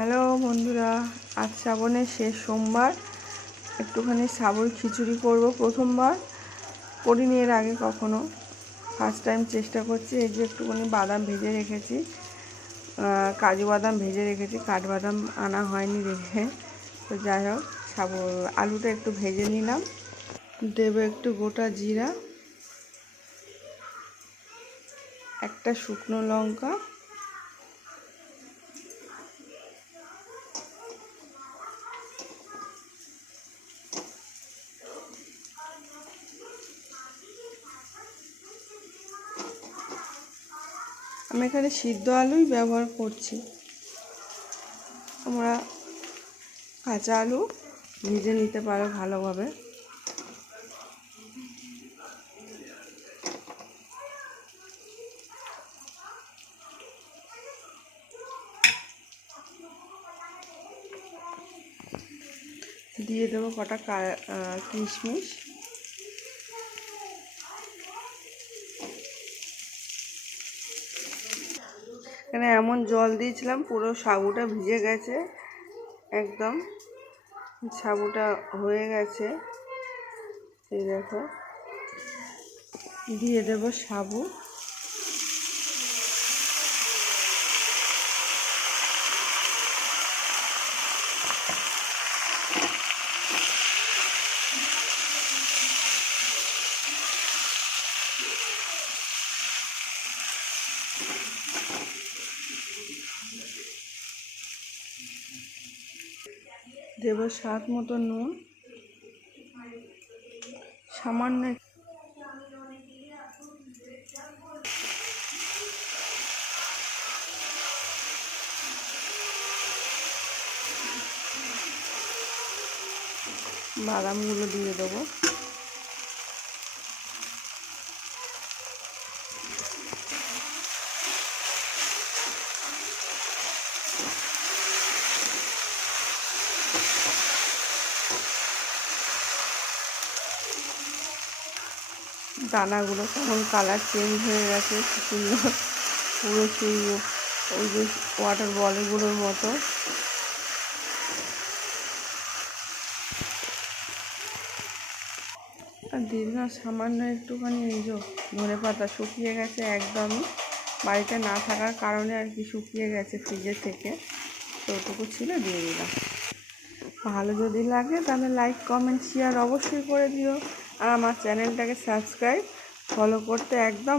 Hello বন্ধুরা, আজ শ্রাবণের শেষ সোমবার। একটুখানি সাবুর খিচুড়ি করব। প্রথমবার করিনি এর আগে কখনো, ফার্স্ট টাইম চেষ্টা করছি। এই যে একটুখানি বাদাম ভেজে রেখেছি, কাজু বাদাম ভেজে রেখেছি, কাঠবাদাম আনা হয়নি রেখে। তো যাই হোক, আলুটা একটু ভেজে নিলাম। দেবো একটু গোটা জিরা, একটা শুকনো লঙ্কা, আমি এখানে সিদ্ধ আলুই ব্যবহার করছি। তোমরা কাঁচা আলু ভেজে নিতে পারো ভালোভাবে। দিয়ে দেবো কটা কিশমিশ, এখানে এমন জল দিয়েছিলাম পুরো সাবুটা ভিজে গেছে, একদম সাবুটা হয়ে গেছে। এই দেখো, দিয়ে দেব সাবু, দেব স্বাদ মতো নুন, সামান্য বাদামগুলো দিয়ে দেবো। দানাগুলো কেমন কালার চেঞ্জ হয়ে গেছে, কি সুন্দর, পুরো সেই ওই যে ওয়াটার বলগুলোর মতো। আর দিদি না সামান্য একটুখানি এই যে ধনে পাতা শুকিয়ে গেছে একদমই, বাড়িতে না থাকার কারণে আর কি শুকিয়ে গেছে ফ্রিজের থেকে, তো ওটুকু ছিল দিয়ে দিলাম। ভালো যদি লাগে তাহলে লাইক কমেন্ট শেয়ার অবশ্যই করে দিও, আর আমার চ্যানেলটাকে সাবস্ক্রাইব ফলো করতে একদম